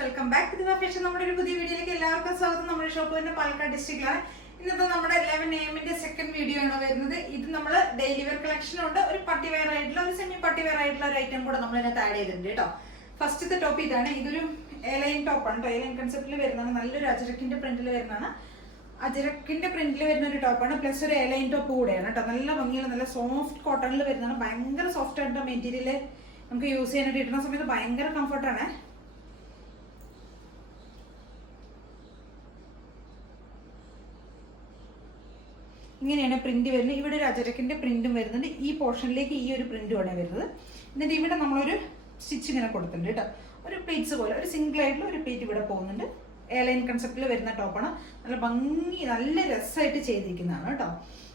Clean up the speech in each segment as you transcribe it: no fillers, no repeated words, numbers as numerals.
Welcome back to fashion. നമ്മുടെ ഒരു പുതിയ വീഡിയോയിലേക്ക് എല്ലാവർക്കും സ്വാഗതം. നമ്മുടെ ഷോപ്പ് തന്നെ പാലക്കാട് ഡിസ്ട്രിക്റ്റിലാണ്. ഇന്നത്തെ നമ്മുടെ 11 AM സെക്കൻഡ് വീഡിയോ ആണ് വരുന്നത്. ഇത് നമ്മൾ ഡെയിലി വെയർ കളക്ഷൻ ഉണ്ട്, ഒരു പട്ടി വെയർ ആയിട്ടുള്ള ഒരു സെമി പട്ടി വെയർ ആയിട്ടുള്ള ഒരു ഐറ്റം കൂടെ നമ്മൾ ഇതിനകത്ത് ആഡ് ചെയ്തിട്ടുണ്ട് കേട്ടോ. ഫസ്റ്റത്തെ ടോപ്പ് ഇതാണ്. ഇതൊരു എലൈൻ ടോപ്പാണ് കേട്ടോ. എലൈൻ കൺസെപ്റ്റിൽ വരുന്നതാണ്, നല്ലൊരു അജരക്കിന്റെ പ്രിന്റിൽ വരുന്നതാണ്. അജരക്കിന്റെ പ്രിന്റിൽ വരുന്ന ഒരു ടോപ്പാണ്, പ്ലസ് ഒരു എലൈൻ ടോപ്പ് കൂടെയാണ് കേട്ടോ. നല്ല ഭംഗിയുള്ള നല്ല സോഫ്റ്റ് കോട്ടണിൽ വരുന്നതാണ്. ഭയങ്കര സോഫ്റ്റ് ആയിട്ടുള്ള മെറ്റീരിയൽ നമുക്ക് യൂസ് ചെയ്യാനായിട്ട് ഇടുന്ന സമയത്ത് ഭയങ്കര കംഫർട്ടാണ്. ഇങ്ങനെയാണ് പ്രിന്റ് വരുന്നത്. ഇവിടെ ഒരു അജരക്കിന്റെ പ്രിന്റും വരുന്നുണ്ട്. ഈ പോർഷനിലേക്ക് ഈ ഒരു പ്രിന്റുമാണ് വരുന്നത്. എന്നിട്ട് ഇവിടെ നമ്മളൊരു സ്റ്റിച്ച് ഇങ്ങനെ കൊടുത്തിട്ടുണ്ട് കേട്ടോ. ഒരു പ്ലേറ്റ്സ് പോലെ ഒരു സിംഗിൾ ആയിട്ടുള്ള ഒരു പ്ലേറ്റ് ഇവിടെ പോകുന്നുണ്ട്. എയർലൈൻ കൺസെപ്റ്റിൽ വരുന്ന ടോപ്പാണ്. നല്ല ഭംഗി നല്ല രസമായിട്ട് ചെയ്തിരിക്കുന്നതാണ് കേട്ടോ.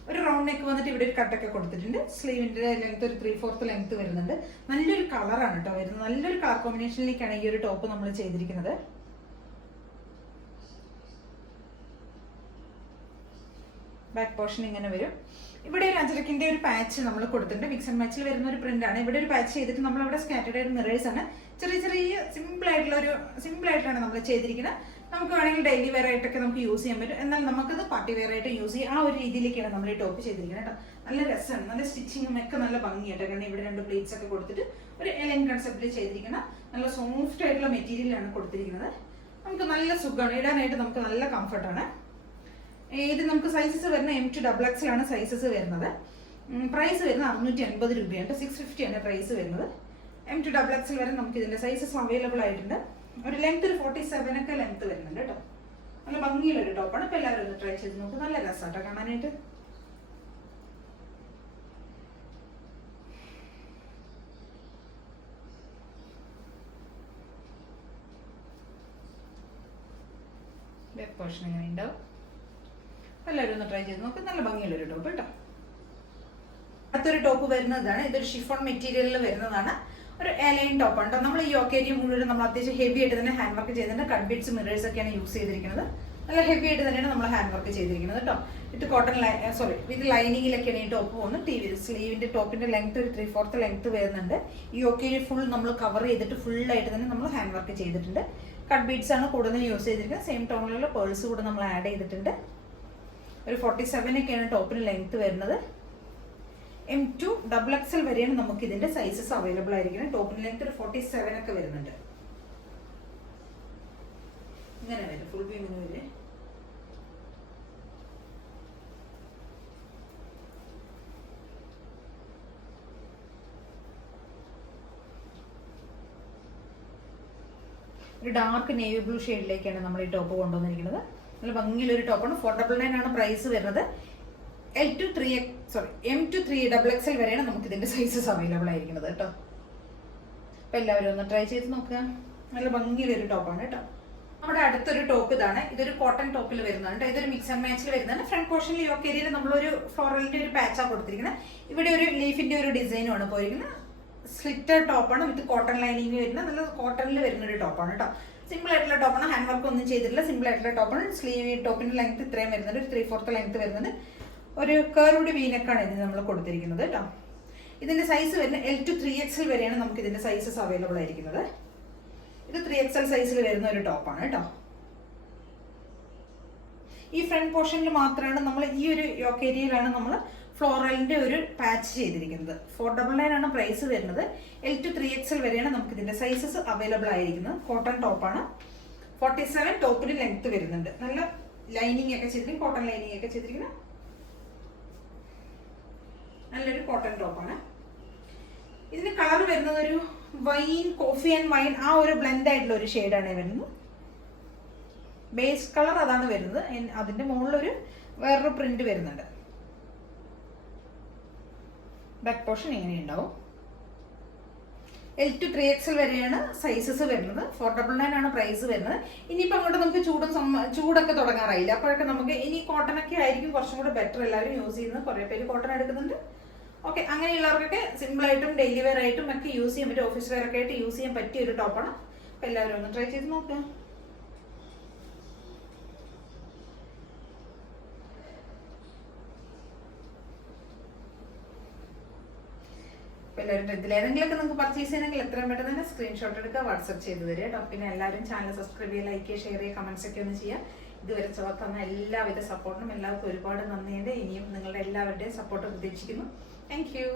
ഒരു റൗണ്ട് നെക്ക് വന്നിട്ട് ഇവിടെ ഒരു കട്ടൊക്കെ കൊടുത്തിട്ടുണ്ട്. സ്ലീവിന്റെ ലെങ്ത് ഒരു 3/4 ലെങ്ത് വരുന്നുണ്ട്. നല്ലൊരു കളറാണ് കേട്ടോ വരുന്നത്. നല്ലൊരു കളർ കോമ്പിനേഷനിലേക്കാണ് ഈ ഒരു ടോപ്പ് നമ്മൾ ചെയ്തിരിക്കുന്നത്. ബാക്ക് പോർഷൻ ഇങ്ങനെ വരും. ഇവിടെ ഒരു അജരക്കിന്റെ ഒരു പാച്ച് നമ്മൾ കൊടുത്തിട്ടുണ്ട്. മിക്സ് ആൻഡ് മാച്ചിൽ വരുന്ന ഒരു പ്രിന്റ് ആണ്. ഇവിടെ ഒരു പാച്ച് ചെയ്തിട്ട് നമ്മൾ അവിടെ സ്കാറ്റേർഡ് ആയിട്ട് മിറേഴ്സ് ആണ്. ചെറിയ ചെറിയ സിമ്പിൾ ആയിട്ടാണ് നമ്മൾ ചെയ്തിരിക്കുന്നത്. നമുക്ക് വേണമെങ്കിൽ ഡെയിലി വെയർ ആയിട്ടൊക്കെ നമുക്ക് യൂസ് ചെയ്യാൻ പറ്റും. എന്നാൽ നമുക്കത് പാർട്ടി വെയർ ആയിട്ട് യൂസ് ചെയ്യാം. ആ ഒരു രീതിയിലേക്കാണ് നമ്മൾ ഈ ടോപ്പ് ചെയ്തിരിക്കുന്നത് കേട്ടോ. നല്ല രസമാണ്, നല്ല സ്റ്റിച്ചിങ്ങും ഒക്കെ നല്ല ഭംഗിയായിട്ട്. കാരണം ഇവിടെ 2 പ്ലേറ്റ്സ് ഒക്കെ കൊടുത്തിട്ട് ഒരു എലൈൻ കൺസെപ്റ്റിൽ ചെയ്തിരിക്കുന്ന നല്ല സോഫ്റ്റ് ആയിട്ടുള്ള മെറ്റീരിയലാണ് കൊടുത്തിരിക്കുന്നത്. നമുക്ക് നല്ല സുഖമാണ്, ഇടാനായിട്ട് നമുക്ക് നല്ല കംഫർട്ടാണ്. ഇത് നമുക്ക് സൈസസ് വരുന്നത് M to XXL ആണ് സൈസസ് വരുന്നത്. പ്രൈസ് വരുന്നത് 680 രൂപയാണ്. 650 ആണ് പ്രൈസ് വരുന്നത്. M to XXL വരെ നമുക്ക് ഇതിന്റെ സൈസസ് അവൈലബിൾ ആയിട്ടുണ്ട്. ഒരു ലെങ്ത് ഒരു 47 ഒക്കെ ലെങ്ത് വരുന്നുണ്ട് കേട്ടോ. നല്ല ഭംഗിയുള്ളൊരു ടോപ്പാണ്. ഇപ്പൊ എല്ലാവരും ഒന്ന് ട്രൈ ചെയ്ത് നോക്കും. നല്ല രസമാട്ടോ കാണാനായിട്ട്. ബാക്ക് പോർഷൻ ഇങ്ങനെ ഉണ്ടാവും. എല്ലാവരും ഒന്ന് ട്രൈ ചെയ്ത് നോക്കും. നല്ല ഭംഗിയുള്ളൊരു ടോപ്പ് കേട്ടോ. അടുത്തൊരു ടോപ്പ് വരുന്നതാണ്. ഇതൊരു ഷിഫോൺ മെറ്റീരിയലിൽ വരുന്നതാണ്. ഒരു എലൈൻ ടോപ്പാണ് കേട്ടോ. നമ്മൾ ഈ യോക്കേരിയ മുഴുവൻ നമ്മൾ അത്യാവശ്യം ഹെവി ആയിട്ട് തന്നെ ഹാൻഡ് വർക്ക് ചെയ്തിട്ടുണ്ട്. കട്ട് ബീഡ്സ് മിറേഴ്സ് ഒക്കെയാണ് യൂസ് ചെയ്തിരിക്കുന്നത്. നല്ല ഹെവി ആയിട്ട് തന്നെയാണ് നമ്മൾ ഹാൻഡ് വർക്ക് ചെയ്തിരിക്കുന്നത് കേട്ടോ. വിത്ത് കോട്ടൺ വിത്ത് ലൈനിങ്ങിലൊക്കെയാണ് ഈ ടോപ്പ് പോകുന്നത്. സ്ലീവിന്റെ ടോപ്പിന്റെ ലെങ്ത് ഒരു 3/4 ലെങ്ത് വരുന്നുണ്ട്. ഈ യോക്കേരിയ ഫുൾ നമ്മൾ കവർ ചെയ്തിട്ട് ഫുള്ളായിട്ട് തന്നെ നമ്മൾ ഹാൻഡ് വർക്ക് ചെയ്തിട്ടുണ്ട്. കട്ട് ബീഡ്സ് ആണ് കൂടുതലും യൂസ് ചെയ്തിരിക്കുന്നത്. സെയിം ടോണിലുള്ള പേഴ്സ് കൂടെ നമ്മൾ ആഡ് ചെയ്തിട്ടുണ്ട്. ഒരു 47 ഒക്കെയാണ് ടോപ്പിന് ലെങ്ത് വരുന്നത്. M to XXL വരെയാണ് നമുക്ക് ഇതിന്റെ സൈസസ് അവൈലബിൾ ആയിരിക്കുന്നത്. ടോപ്പിന് ലെങ്ത് ഒരു 47 ഒക്കെ വരുന്നുണ്ട്. ഇങ്ങനെ വരും, ഫുൾ വ്യൂ ഇങ്ങനെ വരും. ഒരു ഡാർക്ക് നേവി ബ്ലൂ ഷെയ്ഡിലേക്കാണ് നമ്മൾ ഈ ടോപ്പ് കൊണ്ടുവന്നിരിക്കുന്നത്. നല്ല ഭംഗിയുള്ളൊരു ടോപ്പാണ്. 499 ആണ് പ്രൈസ് വരുന്നത്. M to 3XXL വരെയാണ് നമുക്ക് ഇതിന്റെ സൈസസ് അവൈലബിൾ ആയിരിക്കുന്നത് കേട്ടോ. അപ്പൊ എല്ലാവരും ഒന്ന് ട്രൈ ചെയ്ത് നോക്കുക. നല്ല ഭംഗിയുള്ളൊരു ടോപ്പാണ് കേട്ടോ. നമ്മുടെ അടുത്തൊരു ടോപ്പ് ഇതാണ്. ഇതൊരു കോട്ടൺ ടോപ്പിൽ വരുന്നതാണ്. ഇതൊരു മിക്സ് ആൻഡ് മാച്ചിൽ വരുന്നതാണ്. ഫ്രണ്ട് പോർഷനിൽ യോക്ക് ഏരിയയിൽ നമ്മളൊരു ഫ്ലോറലിന്റെ ഒരു പാച്ചാണ് കൊടുത്തിരിക്കുന്നത്. ഇവിടെ ഒരു ലീഫിന്റെ ഒരു ഡിസൈനുമാണ് പോയിരിക്കുന്നത്. സ്ലിറ്റഡ് ടോപ്പാണ് വിത്ത് കോട്ടൺ ലൈനിങ് വരുന്നത്. നല്ല കോട്ടണിൽ വരുന്ന ഒരു ടോപ്പാണ് കേട്ടോ. സിമ്പിൾ ആയിട്ടുള്ള ടോപ്പാണ്. ഹാൻഡ് വർക്ക് ഒന്നും ചെയ്തിട്ടില്ല. സിമ്പിൾ ആയിട്ടുള്ള ടോപ്പാണ്. സ്ലീവ് ടോപ്പിന്റെ ലെങ്ത് ഇത്രയും വരുന്നുണ്ട്. ഒരു 3/4 ലെങ്ത് വരുന്നുണ്ട്. ഒരു കർവ്ഡ് വീനക്കാണ് ഇതിന് നമ്മൾ കൊടുത്തിരിക്കുന്നത് കേട്ടോ. ഇതിന്റെ സൈസ് വരുന്നത് L to 3XL വരെയാണ് നമുക്ക് ഇതിന്റെ സൈസസ് അവൈലബിൾ ആയിരിക്കുന്നത്. ഇത് 3XL സൈസിൽ വരുന്ന ഒരു ടോപ്പാണ് കേട്ടോ. ഈ ഫ്രണ്ട് പോർഷനിൽ മാത്രമാണ് നമ്മൾ ഈ ഒരു യോക്ക് ഏരിയയിലാണ് നമ്മൾ ഫ്ലോറലിന്റെ ഒരു പാച്ച് ചെയ്തിരിക്കുന്നത്. 499 ആണ് പ്രൈസ് വരുന്നത്. L to 3XL വരെയാണ് നമുക്ക് ഇതിന്റെ സൈസസ് അവൈലബിൾ ആയിരിക്കുന്നത്. കോട്ടൺ ടോപ്പാണ്. 47 ടോപ്പിന് ലെങ്ത് വരുന്നുണ്ട്. നല്ല ലൈനിങ് ഒക്കെ ചെയ്തിരിക്കും, കോട്ടൺ ലൈനിങ് ഒക്കെ ചെയ്തിരിക്കുന്നത്. നല്ലൊരു കോട്ടൺ ടോപ്പാണ്. ഇതിന് കളർ വരുന്നത് ഒരു വൈൻ, കോഫി ആൻഡ് വൈൻ, ആ ഒരു ബ്ലെൻഡ് ആയിട്ടുള്ള ഒരു ഷെയ്ഡാണ് വരുന്നത്. ബേസ് കളർ അതാണ് വരുന്നത്. അതിന്റെ മുകളിലൊരു വേറൊരു പ്രിന്റ് വരുന്നുണ്ട്. ബാക്ക് പോർഷൻ ഇങ്ങനെ ഉണ്ടാവും. L to 3XL വരെയാണ് സൈസസ് വരുന്നത്. 499 ആണ് പ്രൈസ് വരുന്നത്. ഇനിയിപ്പോൾ അങ്ങോട്ട് നമുക്ക് ചൂടൊക്കെ തുടങ്ങാറായില്ല. അപ്പോഴൊക്കെ നമുക്ക് ഇനി കോട്ടൺ ഒക്കെ ആയിരിക്കും കുറച്ചും കൂടെ ബെറ്റർ എല്ലാവരും യൂസ് ചെയ്യുന്നത്. കുറേ പേര് കോട്ടൺ എടുക്കുന്നുണ്ട്. ഓക്കെ, അങ്ങനെയുള്ളവർക്കൊക്കെ സിമ്പിൾ ആയിട്ടും ഡെയിലി വെയർ ആയിട്ടും ഒക്കെ യൂസ് ചെയ്യാൻ പറ്റും. ഓഫീസ് വെയർ ഒക്കെ ആയിട്ട് യൂസ് ചെയ്യാൻ പറ്റിയ ഒരു ടോപ്പാണ്. അപ്പോൾ എല്ലാവരും ഒന്ന് ട്രൈ ചെയ്ത് നോക്കുക. എല്ലാവരും ഇതിലേതെങ്കിലുമൊക്കെ നിങ്ങൾക്ക് പർച്ചേസ് ചെയ്യണമെങ്കിൽ എത്രയും പെട്ടെന്ന് തന്നെ സ്ക്രീൻഷോട്ട് എടുക്കുക, വാട്സ്ആപ്പ് ചെയ്ത് തരിക കേട്ടോ. പിന്നെ എല്ലാവരും ചാനൽ സബ്സ്ക്രൈബ് ചെയ്യുക, ലൈക്ക് ചെയ്യുക, ഷെയർ ചെയ്യുക, കമന്റ്സ് ഒക്കെ ഒന്ന് ചെയ്യുക. ഇതുവരെ തന്ന എല്ലാവിധ സപ്പോർട്ടിനും എല്ലാവർക്കും ഒരുപാട് നന്ദിയുണ്ട്. ഇനിയും നിങ്ങളുടെ എല്ലാവരുടെയും സപ്പോർട്ട് പ്രതീക്ഷിക്കുന്നു. Thank you.